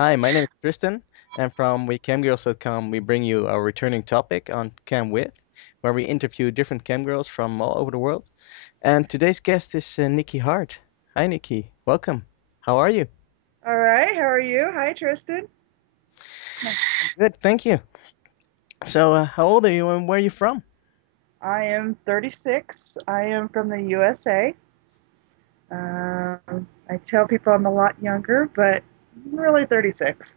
Hi, my name is Tristan, and from WeCamgirls.com we bring you our returning topic on Cam With, where we interview different camgirls from all over the world. And today's guest is Nickki Hard. Hi, Nickki. Welcome. How are you? All right, how are you? Hi, Tristan. Good, thank you. So, how old are you and where are you from? I am 36. I am from the USA. I tell people I'm a lot younger, but I'm really 36.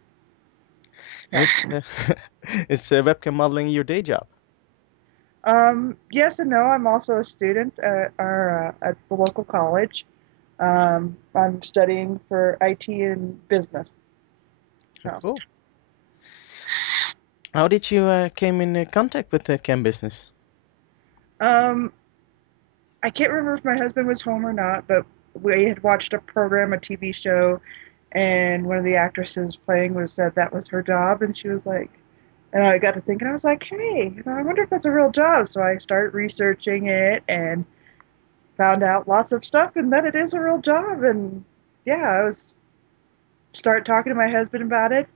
And is webcam modeling your day job? Yes and no. I'm also a student at the local college. I'm studying for IT and business. Oh, So, cool. How did you came in contact with the cam business? um, I can't remember if my husband was home or not, but we had watched a program, a TV show, and one of the actresses playing was said that was her job, and she was like, and I got to thinking, I was like, hey, I wonder if that's a real job. So I started researching it and found out lots of stuff, and that it is a real job. And yeah, I was start talking to my husband about it,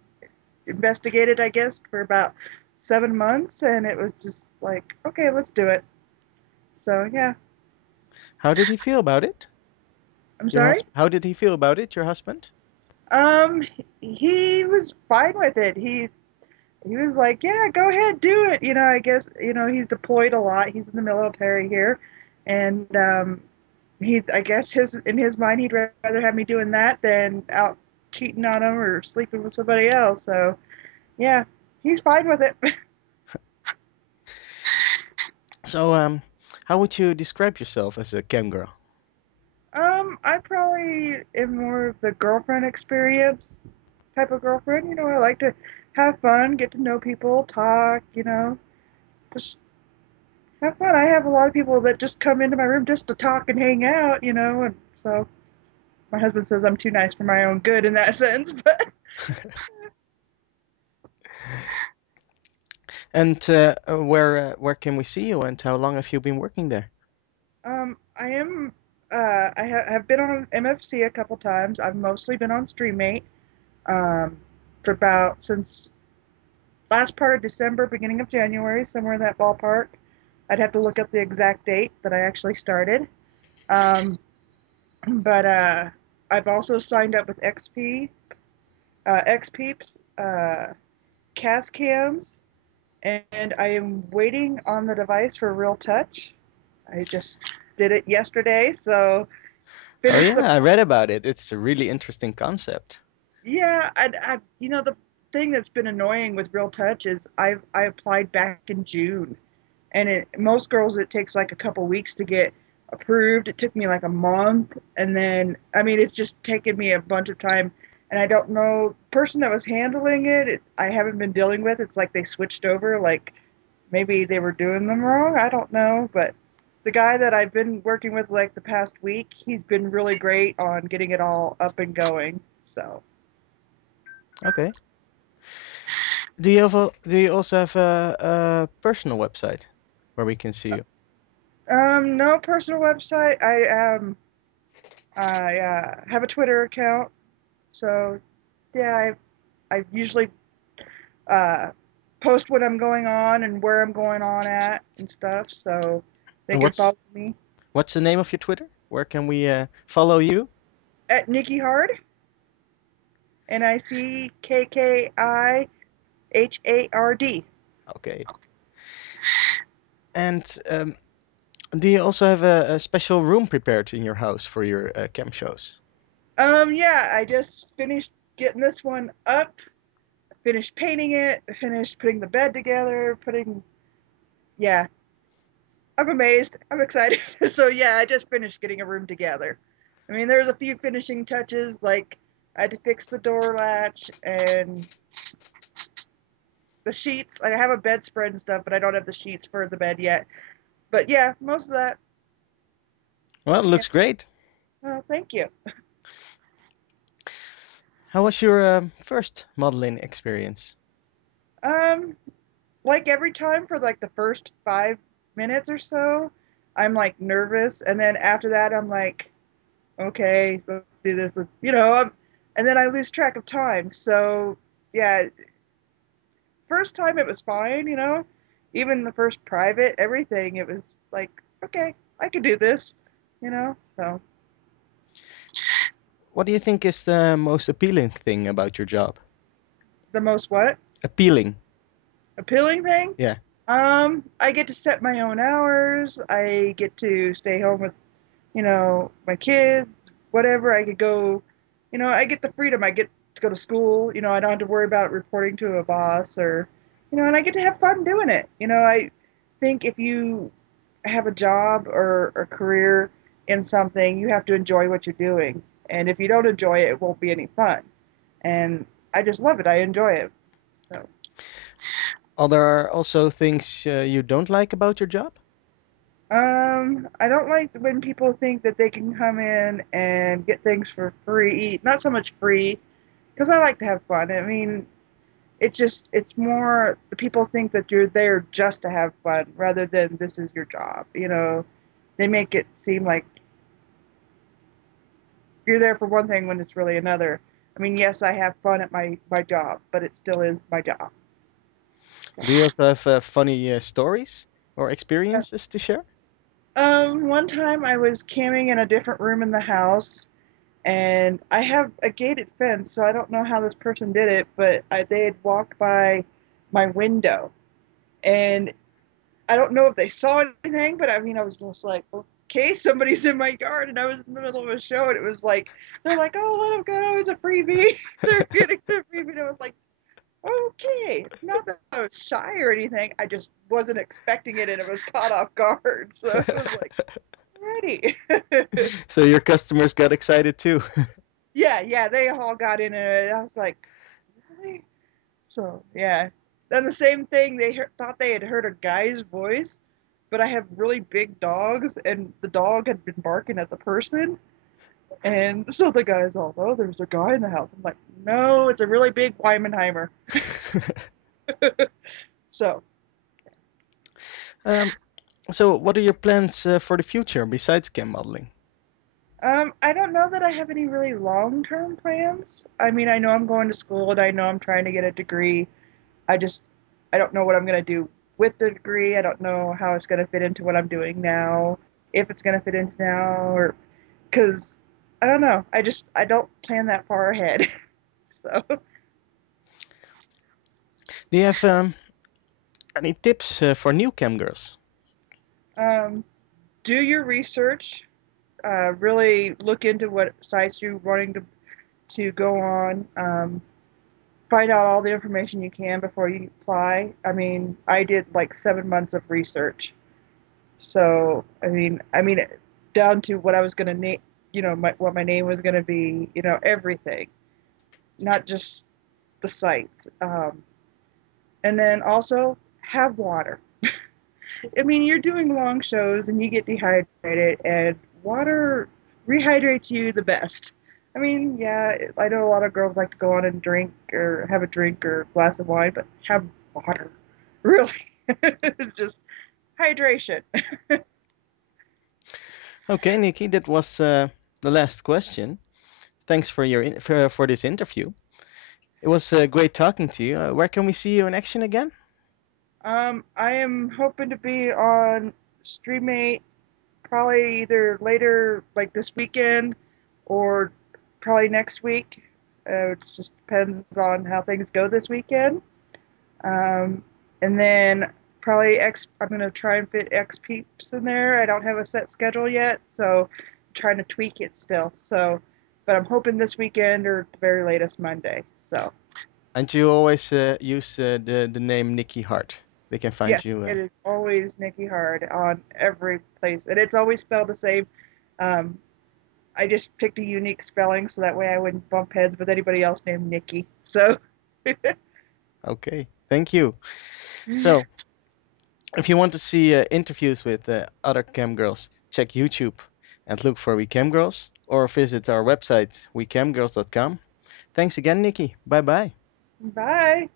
investigated, I guess, for about 7 months, and it was just like, okay, let's do it. So yeah, How did he feel about it? I'm Your sorry. husband? How did he feel about it, your husband? Um, he was fine with it. He was like, yeah, go ahead, do it. I guess he's deployed a lot. He's in the military here, and I guess his in his mind he'd rather have me doing that than out cheating on him or sleeping with somebody else. So yeah, he's fine with it. So, how would you describe yourself as a cam girl? I probably am more of the girlfriend experience type of girlfriend. I like to have fun, get to know people, talk. Just have fun. I have a lot of people that just come into my room just to talk and hang out. And so my husband says I'm too nice for my own good in that sense, but And where can we see you, and how long have you been working there? I am. Have been on MFC a couple times. I've mostly been on StreamMate um, for about since last part of December, beginning of January, somewhere in that ballpark. I'd have to look up the exact date that I actually started. Um, but I've also signed up with XPeeps, Cascams, and I am waiting on the device for Real Touch. I just did it yesterday, so Oh finished yeah, the I read about it. It's a really interesting concept. Yeah, the thing that's been annoying with Real Touch is I applied back in June, and most girls it takes like a couple weeks to get approved. It took me like a month, and then I mean it's just taken me a bunch of time, and I don't know person that was handling it. I haven't been dealing with. It's like they switched over, like maybe they were doing them wrong. I don't know, but the guy that I've been working with like the past week, he's been really great on getting it all up and going. So. Okay. Do you also have a personal website where we can see you? No personal website. I have a Twitter account, so yeah, I usually uh post what I'm going on and where I'm going on at and stuff, so they And can what's follow me what's the name of your Twitter? Where can we follow you? at Nickki Hard, NickkiHard. Okay. And do you also have a special room prepared in your house for your cam shows? Yeah, I just finished getting this one up, finished painting it, finished putting the bed together, yeah, I'm amazed. I'm excited. So yeah, I just finished getting a room together. I mean, there's a few finishing touches, like I had to fix the door latch and the sheets. I have a bedspread and stuff, but I don't have the sheets for the bed yet. But yeah, most of that. Well, it Yeah. looks great. Oh, thank you. How was your first modeling experience? Um, like every time for like the first 5 minutes or so, I'm like nervous, and then after that, I'm like, okay, let's do this. and then I lose track of time. So yeah, first time it was fine, even the first private, everything, it was like, okay, I could do this. So What do you think is the most appealing thing about your job? the most what? Appealing. Appealing thing? Yeah. I get to set my own hours. I get to stay home with, my kids, whatever. I could go, I get the freedom. I get to go to school. I don't have to worry about reporting to a boss and I get to have fun doing it. I think if you have a job or a career in something, you have to enjoy what you're doing. And if you don't enjoy it, it won't be any fun. And I just love it. I enjoy it. So. Are there also things you don't like about your job? I don't like when people think that they can come in and get things for free. Not so much free, because I like to have fun. I mean, it's more the people think that you're there just to have fun rather than this is your job. They make it seem like you're there for one thing when it's really another. I mean, yes, I have fun at my job, but it still is my job. Do you also have funny stories or experiences to share? One time I was camping in a different room in the house, and I have a gated fence, so I don't know how this person did it, but they had walked by my window, and I don't know if they saw anything, but I mean, I was just like, okay, somebody's in my yard, and I was in the middle of a show, and it was like, they're like, oh, let them go, it's a freebie. They're getting the freebie, and I was like, okay, not that I was shy or anything, I just wasn't expecting it, and it was caught off guard, so it was like, ready. So your customers got excited too. Yeah, they all got in it. I was like, really? So, yeah. Then the same thing, thought they had heard a guy's voice, but I have really big dogs, and the dog had been barking at the person. And so the guy's all, oh, there's a guy in the house. I'm like, no, it's a really big Weimenheimer. So, um, so what are your plans for the future besides cam modeling? I don't know that I have any really long-term plans. I mean, I know I'm going to school and I know I'm trying to get a degree. I just I don't know what I'm gonna do with the degree. I don't know how it's gonna fit into what I'm doing now, if it's gonna fit into now, or because I don't know. I don't plan that far ahead. So Do you have any tips for new cam girls? um, do your research. Really look into what sites you're wanting to go on. Find out all the information you can before you apply. I mean, I did like 7 months of research. So I mean, down to what I was gonna name, what my name was gonna be, everything, not just the sites. And then also have water. I mean, you're doing long shows and you get dehydrated, and water rehydrates you the best. I mean, yeah, I know a lot of girls like to go on and drink or have a drink or a glass of wine, but have water. Really, it's just hydration. Okay, Nikki, that was the last question. Thanks for for this interview. It was great talking to you. Where can we see you in action again? I am hoping to be on Streamate probably either later, like this weekend, or probably next week. It just depends on how things go this weekend. Um, and then probably I'm gonna try and fit X Peeps in there. I don't have a set schedule yet, so I'm trying to tweak it still. So, but I'm hoping this weekend or at the very latest Monday. So. And you always use the name Nickki Hard. They can find Yes, you. it is always Nickki Hard on every place, and it's always spelled the same. Um, I just picked a unique spelling so that way I wouldn't bump heads with anybody else named Nikki. So, Okay, thank you. So, if you want to see interviews with other cam girls, check YouTube and look for WeCamgirls or visit our website wecamgirls.com. Thanks again, Nikki. Bye bye. bye.